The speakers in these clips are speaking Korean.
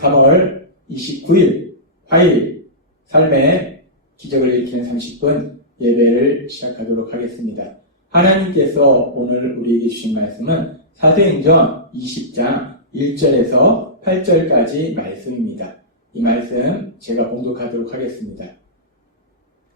3월 29일 화요일 삶의 기적을 일으키는 30분 예배를 시작하도록 하겠습니다. 하나님께서 오늘 우리에게 주신 말씀은 사도행전 20장 1절에서 8절까지 말씀입니다. 이 말씀 제가 봉독하도록 하겠습니다.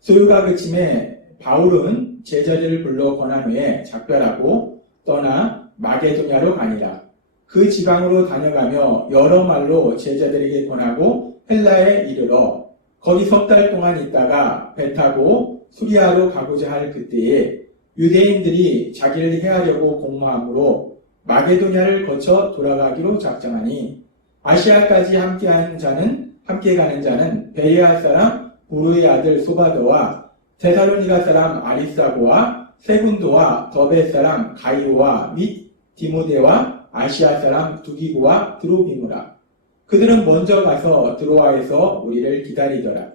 소요가 그침에 바울은 제자들을 불러 권한 후에 작별하고 떠나 마게도냐로 가니라. 그 지방으로 다녀가며 여러 말로 제자들에게 권하고 헬라에 이르러 거기 석 달 동안 있다가 배 타고 수리아로 가고자 할 그때에 유대인들이 자기를 해하려고 공모함으로 마게도냐를 거쳐 돌아가기로 작정하니 아시아까지 함께 가는 자는 베레아 사람 부르의 아들 소바도와 데살로니가 사람 아리스다고와 세군도와 더베 사람 가이오와 및 디모데와 아시아 사람 두기고와 드로비무라. 그들은 먼저 가서 드로아에서 우리를 기다리더라.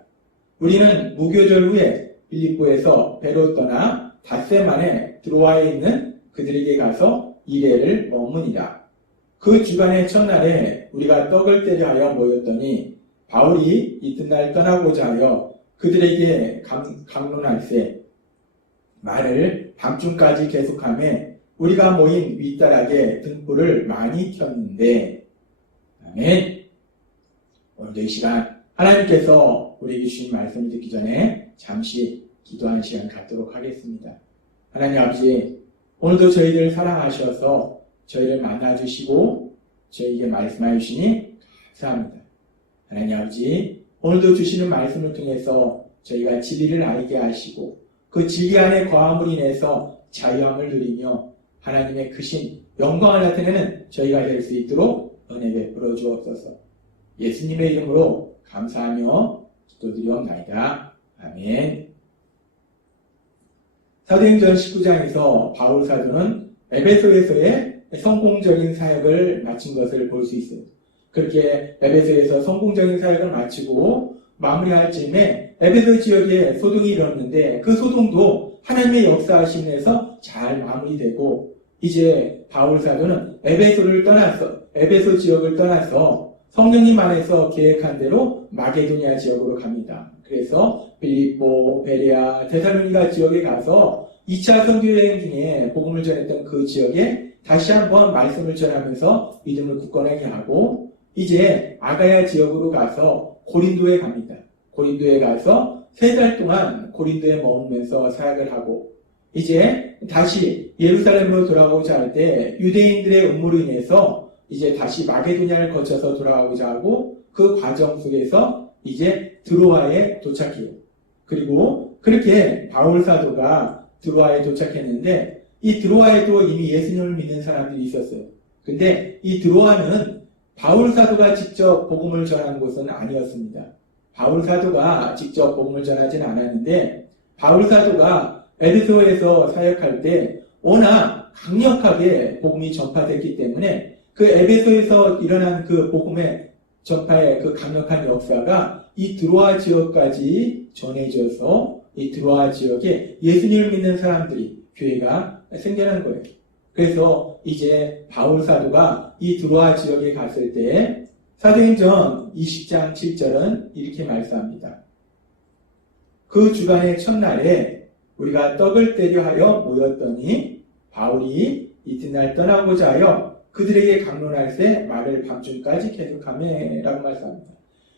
우리는 무교절 후에 빌립보에서 배로 떠나 닷새 만에 드로아에 있는 그들에게 가서 이레를 머무니라. 그 주간의 첫날에 우리가 떡을 떼려 하여 모였더니 바울이 이튿날 떠나고자 하여 그들에게 강론할세 말을 밤중까지 계속하며 우리가 모인 윗다락에 등불을 많이 켰는데 아멘. 오늘도 이 시간 하나님께서 우리에게 주신 말씀을 듣기 전에 잠시 기도하는 시간 갖도록 하겠습니다. 하나님 아버지, 오늘도 저희를 사랑하셔서 저희를 만나주시고 저희에게 말씀하여 주시니 감사합니다. 하나님 아버지, 오늘도 주시는 말씀을 통해서 저희가 진리를 알게 하시고 그 진리 안에 거함으로 인해서 자유함을 누리며 하나님의 크신 영광을 나타내는 저희가 될 수 있도록 은혜 베풀어 주옵소서. 예수님의 이름으로 감사하며 기도드리옵나이다. 아멘. 사도행전 19장에서 바울 사도는 에베소에서의 성공적인 사역을 마친 것을 볼 수 있어요. 그렇게 에베소에서 성공적인 사역을 마치고 마무리할 즈음에 에베소 지역에 소동이 일어났는데 그 소동도 하나님의 역사하심에서 잘 마무리되고 이제 바울 사도는 에베소 지역을 떠나서 성령님 안에서 계획한 대로 마게도냐 지역으로 갑니다. 그래서 빌립보, 베레아, 데살로니가 지역에 가서 2차 선교 여행 중에 복음을 전했던 그 지역에 다시 한번 말씀을 전하면서 믿음을 굳건하게 하고 이제 아가야 지역으로 가서 고린도에 갑니다. 고린도에 가서 3달 동안 고린도에 머물면서 사역을 하고 이제 다시 예루살렘으로 돌아가고자 할 때 유대인들의 음모로 인해서 이제 다시 마게도냐를 거쳐서 돌아가고자 하고 그 과정 속에서 이제 드로아에 도착해요. 그리고 그렇게 바울 사도가 드로아에 도착했는데 이 드로아에도 이미 예수님을 믿는 사람들이 있었어요. 근데 이 드로아는 바울 사도가 직접 복음을 전한 곳은 아니었습니다. 바울 사도가 직접 복음을 전하지는 않았는데 바울 사도가 에베소에서 사역할 때 워낙 강력하게 복음이 전파됐기 때문에 그 에베소에서 일어난 그 복음의 전파의 그 강력한 역사가 이 드로아 지역까지 전해져서 이 드로아 지역에 예수님을 믿는 사람들이 교회가 생겨난 거예요. 그래서 이제 바울 사도가 이 드로아 지역에 갔을 때 사도행전 20장 7절은 이렇게 말씀합니다. 그 주간의 첫날에 우리가 떡을 떼려 하여 모였더니 바울이 이튿날 떠나고자 하여 그들에게 강론할세 말을 밤중까지 계속하며 라고 말씀합니다.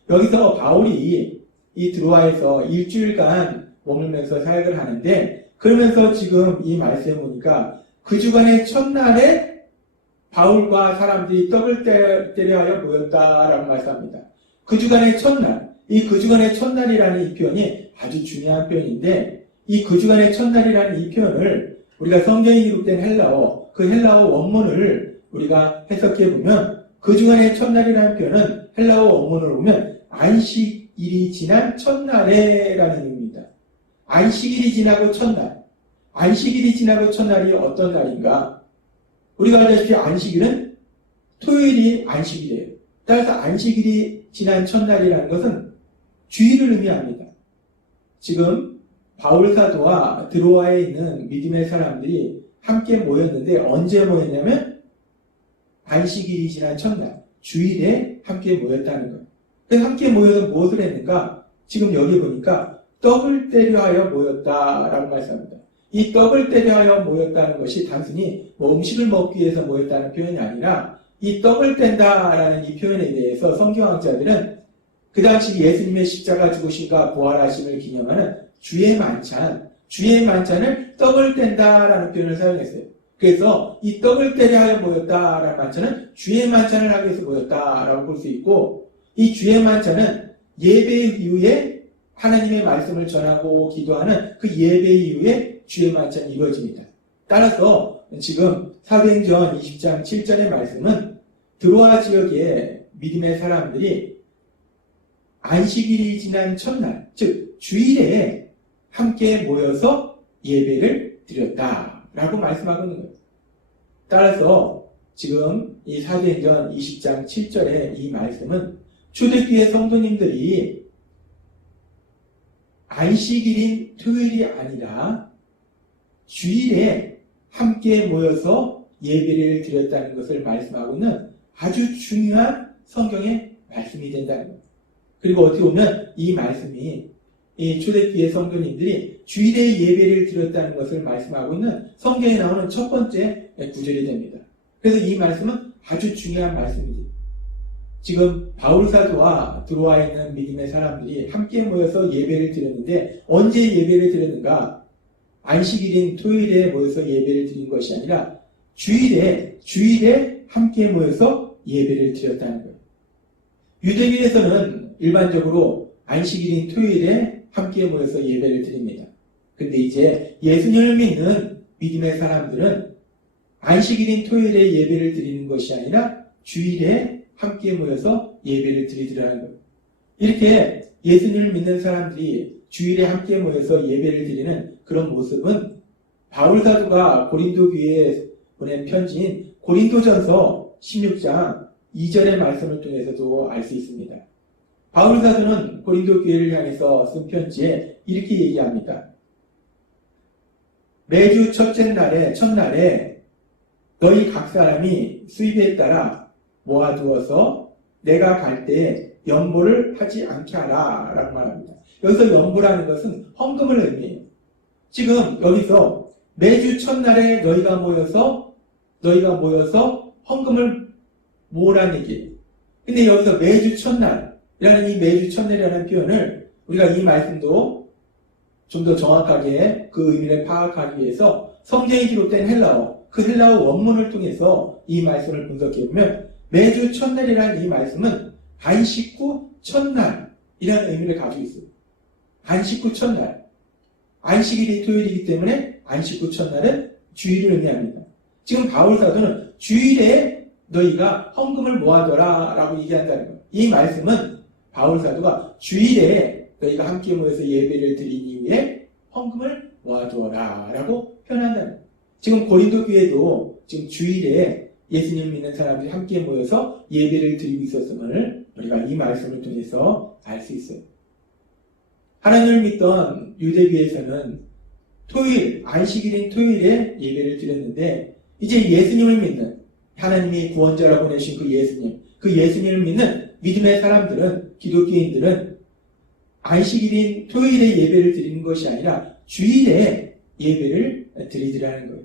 여기서 바울이 이 드로아에서 일주일간 머물면서 사역을 하는데 그러면서 지금 이 말씀을 보니까 그 주간의 첫날에 바울과 사람들이 떡을 떼려 하여 모였다라고 말씀합니다. 그 주간의 첫날, 이 그 주간의 첫날이라는 이 표현이 아주 중요한 표현인데 이 그 주간의 첫날이라는 이 표현을 우리가 성경에 기록된 헬라어, 그 헬라어 원문을 우리가 해석해 보면 그 주간의 첫날이라는 표현은 헬라어 원문을 보면 안식일이 지난 첫날에라는 의미입니다. 안식일이 지나고 첫날. 안식일이 지나고 첫날이 어떤 날인가? 우리가 알다시피 안식일은 토요일이 안식일이에요. 따라서 안식일이 지난 첫날이라는 것은 주일을 의미합니다. 지금 바울 사도와 드로아에 있는 믿음의 사람들이 함께 모였는데 언제 모였냐면 안식일이 지난 첫날. 주일에 함께 모였다는 거예요. 그래서 함께 모여서 무엇을 했는가? 지금 여기 보니까 떡을 때려 하여 모였다라고 말씀합니다. 이 떡을 때려 하여 모였다는 것이 단순히 뭐 음식을 먹기 위해서 모였다는 표현이 아니라 이 떡을 뗀다라는 이 표현에 대해서 성경학자들은 그 당시 예수님의 십자가 죽으심과 부활하심을 기념하는 주의 만찬을 떡을 뗀다라는 표현을 사용했어요. 그래서 이 떡을 때려 하여 모였다라는 만찬은 주의 만찬을 하기 위해서 모였다라고 볼 수 있고, 이 주의 만찬은 예배 이후에 하나님의 말씀을 전하고 기도하는 그 예배 이후에 주의 만찬이 이루어집니다. 따라서 지금 사도행전 20장 7절의 말씀은 드로아 지역의 믿음의 사람들이 안식일이 지난 첫날, 즉 주일에 함께 모여서 예배를 드렸다라고 말씀하고 있는 거예요. 따라서 지금 이 사도행전 20장 7절의 이 말씀은 초대교회 성도님들이 안식일인 토요일이 아니라 주일에 함께 모여서 예배를 드렸다는 것을 말씀하고 있는 아주 중요한 성경의 말씀이 된다는 거예요. 그리고 어떻게 보면 이 말씀이 이 초대교회 성도님들이 주일에 예배를 드렸다는 것을 말씀하고 있는 성경에 나오는 첫 번째 구절이 됩니다. 그래서 이 말씀은 아주 중요한 말씀입니다. 지금 바울 사도와 들어와 있는 믿음의 사람들이 함께 모여서 예배를 드렸는데 언제 예배를 드렸는가? 안식일인 토요일에 모여서 예배를 드린 것이 아니라 주일에 함께 모여서 예배를 드렸다는 거예요. 유대교에서는 일반적으로 안식일인 토요일에 함께 모여서 예배를 드립니다. 근데 이제 예수님을 믿는 믿음의 사람들은 안식일인 토요일에 예배를 드리는 것이 아니라 주일에 함께 모여서 예배를 드리더라는 거예요. 이렇게 예수님을 믿는 사람들이 주일에 함께 모여서 예배를 드리는 그런 모습은 바울 사도가 고린도 교회에 보낸 편지인 고린도전서 16장 2절의 말씀을 통해서도 알 수 있습니다. 바울 사도는 고린도 교회를 향해서 쓴 편지에 이렇게 얘기합니다. 매주 첫날에 너희 각 사람이 수입에 따라 모아두어서 내가 갈 때에 연보를 하지 않게 하라 라고 말합니다. 여기서 연보라는 것은 헌금을 의미해요. 지금 여기서 매주 첫날에 너희가 모여서 헌금을 모으라는 얘기예요. 근데 여기서 매주 첫날이라는 이 매주 첫날이라는 표현을 우리가 이 말씀도 좀 더 정확하게 그 의미를 파악하기 위해서 성경에 기록된 그 헬라어 원문을 통해서 이 말씀을 분석해보면 매주 첫날이라는 이 말씀은 안식 후 첫날이라는 의미를 가지고 있어요. 안식 후 첫날. 안식일이 토요일이기 때문에 안식 후 첫날은 주일을 의미합니다. 지금 바울 사도는 주일에 너희가 헌금을 모아둬라 라고 얘기한다는 거예요. 이 말씀은 바울 사도가 주일에 너희가 함께 모여서 예배를 드린 이후에 헌금을 모아두어라 라고 표현한다는 거예요. 지금 고린도 교회도 지금 주일에 예수님 믿는 사람들이 함께 모여서 예배를 드리고 있었음을 우리가 이 말씀을 통해서 알 수 있어요. 하나님을 믿던 유대교에서는 안식일인 토요일에 예배를 드렸는데 이제 예수님을 믿는 하나님이 구원자라고 보내신 그 예수님을 믿는 믿음의 사람들은 기독교인들은 안식일인 토요일에 예배를 드리는 것이 아니라 주일에 예배를 드리더라는 거예요.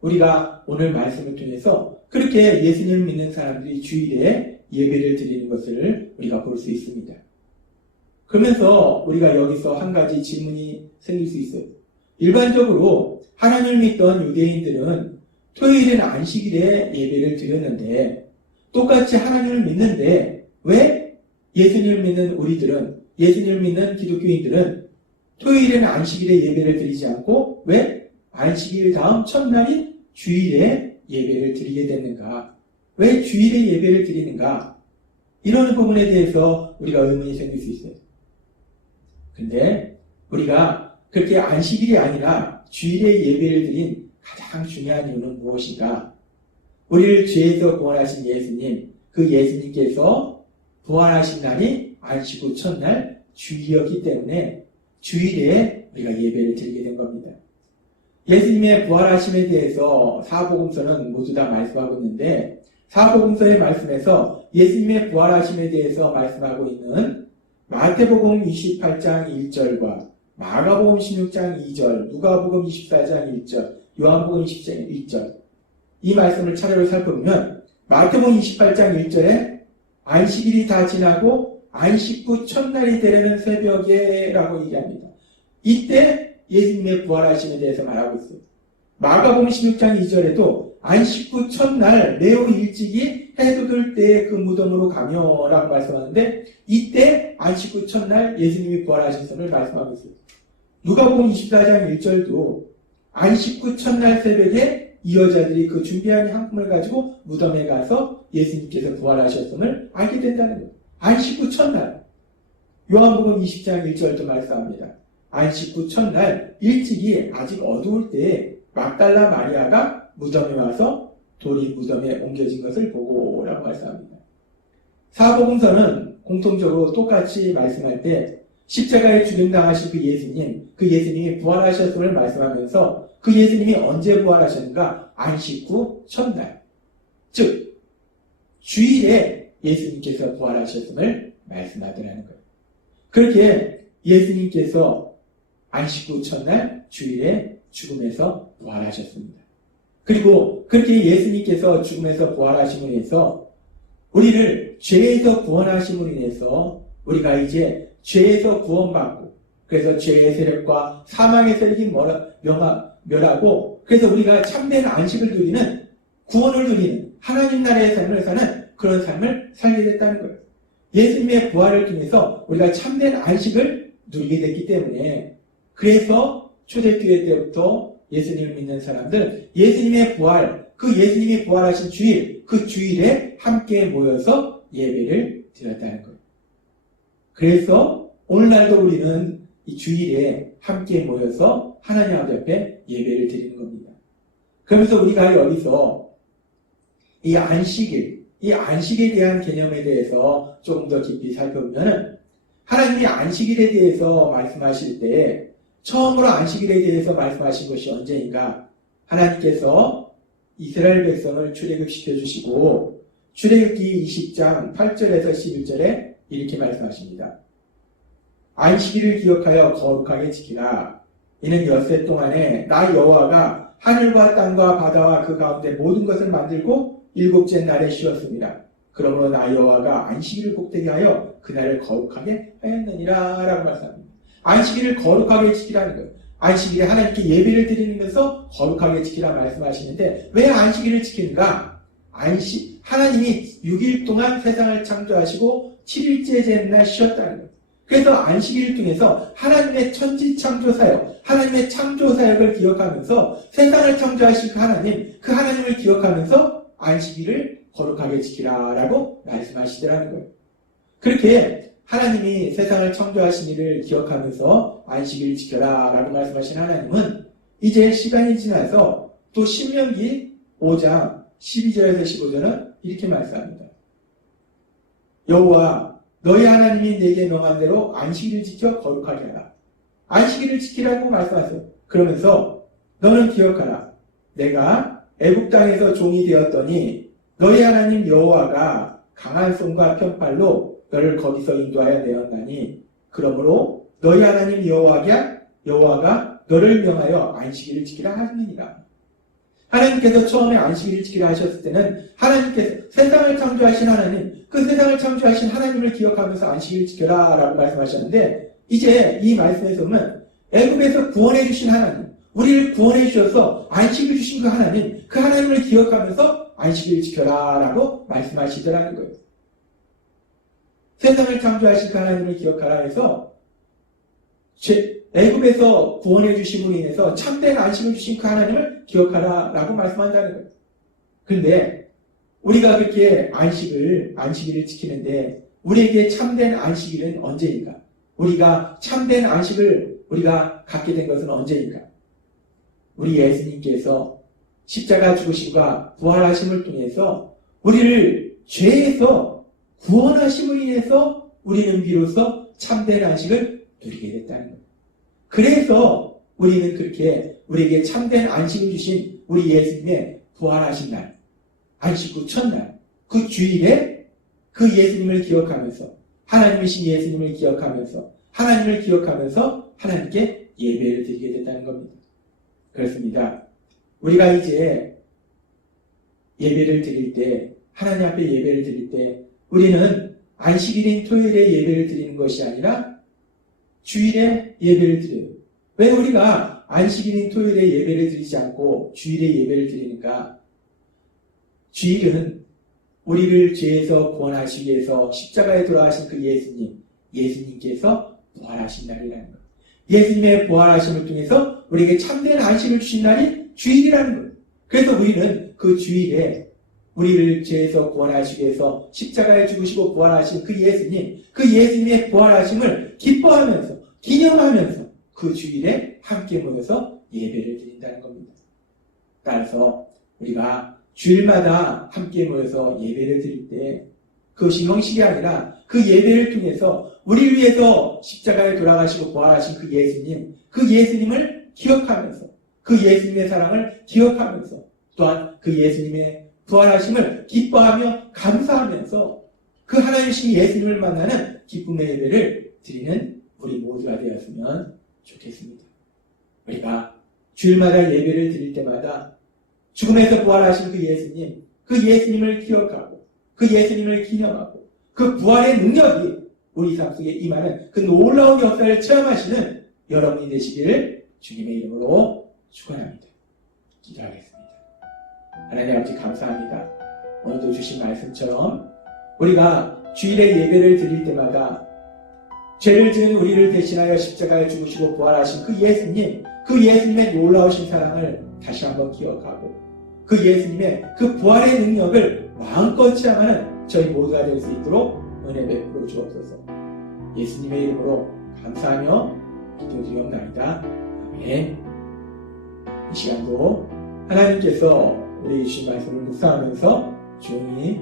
우리가 오늘 말씀을 통해서 그렇게 예수님을 믿는 사람들이 주일에 예배를 드리는 것을 우리가 볼 수 있습니다. 그러면서 우리가 여기서 한 가지 질문이 생길 수 있어요. 일반적으로 하나님을 믿던 유대인들은 토요일에는 안식일에 예배를 드렸는데 똑같이 하나님을 믿는데 왜 예수님을 믿는 예수님을 믿는 기독교인들은 토요일에는 안식일에 예배를 드리지 않고 왜 안식일 다음 첫날인 주일에 예배를 드리게 됐는가? 왜 주일에 예배를 드리는가? 이런 부분에 대해서 우리가 의문이 생길 수 있어요. 근데 우리가 그렇게 안식일이 아니라 주일에 예배를 드린 가장 중요한 이유는 무엇인가? 우리를 죄에서 구원하신 예수님, 그 예수님께서 부활하신 날이 안식 후 첫날 주일이었기 때문에 주일에 우리가 예배를 드리게 된 겁니다. 예수님의 부활하심에 대해서 사복음서는 모두 다 말씀하고 있는데 사복음서의 말씀에서 예수님의 부활하심에 대해서 말씀하고 있는 마태복음 28장 1절과 마가복음 16장 2절, 누가복음 24장 1절, 요한복음 20장 1절 이 말씀을 차례로 살펴보면 마태복음 28장 1절에 안식일이 다 지나고 안식 후 첫날이 되려는 새벽에 라고 얘기합니다. 이때 예수님의 부활하심에 대해서 말하고 있어요. 마가복음 16장 2절에도 안식 후 첫날 매우 일찍이 해도 될 때에 그 무덤으로 가며 라고 말씀하는데 이때 안식 후 첫날 예수님이 부활하셨음을 말씀하고 있어요. 누가복음 24장 1절도 안식 후 첫날 새벽에 이 여자들이 그 준비한 향품을 가지고 무덤에 가서 예수님께서 부활하셨음을 알게 된다는 거예요. 안식 후 첫날. 요한복음 20장 1절도 말씀합니다. 안식 후 첫날 일찍이 아직 어두울 때에 막달라 마리아가 무덤에 와서 돌이 무덤에 옮겨진 것을 보고 라고 말씀합니다. 사복음서는 공통적으로 똑같이 말씀할 때 십자가에 죽임당하신 그 예수님이 부활하셨음을 말씀하면서 그 예수님이 언제 부활하셨는가? 안식 후 첫날. 즉, 주일에 예수님께서 부활하셨음을 말씀하더라는 거예요. 그렇게 예수님께서 안식 후 첫날 주일에 죽음에서 부활하셨습니다. 그리고 그렇게 예수님께서 죽음에서 부활하심으로 인해서 우리를 죄에서 구원하심으로 인해서 우리가 이제 죄에서 구원받고 그래서 죄의 세력과 사망의 세력이 멸하고 그래서 우리가 참된 안식을 누리는 구원을 누리는 하나님 나라의 삶을 사는 그런 삶을 살게 됐다는 거예요. 예수님의 부활을 통해서 우리가 참된 안식을 누리게 됐기 때문에 그래서 초대교회 때부터 예수님을 믿는 사람들 예수님의 부활, 그 예수님이 부활하신 주일, 그 주일에 함께 모여서 예배를 드렸다는 거예요. 그래서 오늘날도 우리는 이 주일에 함께 모여서 하나님 아버지 앞에 예배를 드리는 겁니다. 그러면서 우리가 여기서 이 안식에 대한 개념에 대해서 조금 더 깊이 살펴보면 하나님이 안식일에 대해서 말씀하실 때 처음으로 안식일에 대해서 말씀하신 것이 언제인가? 하나님께서 이스라엘 백성을 출애굽시켜 주시고 출애굽기 20장 8절에서 11절에 이렇게 말씀하십니다. 안식일을 기억하여 거룩하게 지키라. 이는 엿새 동안에 나 여호와가 하늘과 땅과 바다와 그 가운데 모든 것을 만들고 일곱째 날에 쉬었습니다. 그러므로 나 여호와가 안식일을 복되게 하여 그날을 거룩하게 하였느니라 라고 말씀합니다. 안식일을 거룩하게 지키라는 거예요. 안식일에 하나님께 예배를 드리면서 거룩하게 지키라 말씀하시는데 왜 안식일을 지키는가? 하나님이 6일 동안 세상을 창조하시고 7일째 되는 날 쉬었다는 거예요. 그래서 안식일을 통해서 하나님의 천지 창조사역, 하나님의 창조사역을 기억하면서 세상을 창조하신 그 하나님을 기억하면서 안식일을 거룩하게 지키라라고 말씀하시더라는 거예요. 그렇게 하나님이 세상을 창조하신 일을 기억하면서 안식일을 지켜라라고 말씀하신 하나님은 이제 시간이 지나서 또 신명기 5장 12절에서 15절은 이렇게 말씀합니다. 여호와 너희 하나님이 내게 명한 대로 안식일을 지켜 거룩하게 하라. 안식일을 지키라고 말씀하세요. 그러면서 너는 기억하라. 내가 애굽 땅에서 종이 되었더니 너희 하나님 여호와가 강한 손과 편팔로 너를 거기서 인도하여 내었나니 그러므로 너희 하나님 여호와가 너를 명하여 안식일을 지키라 하느니라. 하나님께서 처음에 안식일을 지키라 하셨을 때는 하나님께서 세상을 창조하신 하나님, 그 세상을 창조하신 하나님을 기억하면서 안식일을 지켜라 라고 말씀하셨는데 이제 이 말씀에서 보면 애굽에서 구원해 주신 하나님, 우리를 구원해 주셔서 안식을 주신 그 하나님을 기억하면서 안식일을 지켜라 라고 말씀하시더라는 거예요. 세상을 창조하신 그 하나님을 기억하라 해서 애굽에서 구원해 주심으로 인해서 참된 안식을 주신 그 하나님을 기억하라 라고 말씀한다는 거예요. 그런데 우리가 그렇게 안식일을 지키는데 우리에게 참된 안식일은 언제인가? 우리가 참된 안식을 우리가 갖게 된 것은 언제인가? 우리 예수님께서 십자가 죽으심과 부활하심을 통해서 우리를 죄에서 구원하심을 인해서 우리는 비로소 참된 안식을 누리게 됐다는 거예요. 그래서 우리는 그렇게 우리에게 참된 안식을 주신 우리 예수님의 부활하신 날, 안식 후 첫날, 그 주일에 그 예수님을 기억하면서 하나님이신 예수님을 기억하면서 하나님을 기억하면서 하나님께 예배를 드리게 된다는 겁니다. 그렇습니다. 우리가 이제 예배를 드릴 때 하나님 앞에 예배를 드릴 때 우리는 안식일인 토요일에 예배를 드리는 것이 아니라 주일에 예배를 드려요. 왜 우리가 안식일인 토요일에 예배를 드리지 않고 주일에 예배를 드리는가? 주일은 우리를 죄에서 구원하시기 위해서 십자가에 돌아가신 그 예수님께서 부활하신 날이라는 것. 예수님의 부활하심을 통해서 우리에게 참된 안식을 주신 날이 주일이라는 것. 그래서 우리는 그 주일에 우리를 죄에서 구원하시기 위해서 십자가에 죽으시고 부활하신 그 예수님의 부활하심을 기뻐하면서 기념하면서 그 주일에 함께 모여서 예배를 드린다는 겁니다. 따라서 우리가 주일마다 함께 모여서 예배를 드릴 때 그것이 형식이 아니라 그 예배를 통해서 우리를 위해서 십자가에 돌아가시고 부활하신 그 예수님을 기억하면서 그 예수님의 사랑을 기억하면서 또한 그 예수님의 부활하심을 기뻐하며 감사하면서 그 하나님이신 예수님을 만나는 기쁨의 예배를 드리는 우리 모두가 되었으면 좋겠습니다. 우리가 주일마다 예배를 드릴 때마다 죽음에서 부활하신 그 예수님을 기억하고 그 예수님을 기념하고 그 부활의 능력이 우리 삶 속에 임하는 그 놀라운 역사를 체험하시는 여러분이 되시기를 주님의 이름으로 축원합니다. 기도하겠습니다. 하나님 아버지 감사합니다. 오늘도 주신 말씀처럼 우리가 주일에 예배를 드릴 때마다 죄를 지은 우리를 대신하여 십자가에 죽으시고 부활하신 그 예수님의 놀라우신 사랑을 다시 한번 기억하고 그 예수님의 그 부활의 능력을 마음껏 체험하는 저희 모두가 될 수 있도록 은혜 베풀어 주옵소서. 예수님의 이름으로 감사하며 기도드리옵나이다. 아멘. 이 시간도 하나님께서 우리 주신 말씀을 묵상하면서 조용히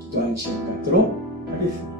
기도하는 시간 갖도록 하겠습니다.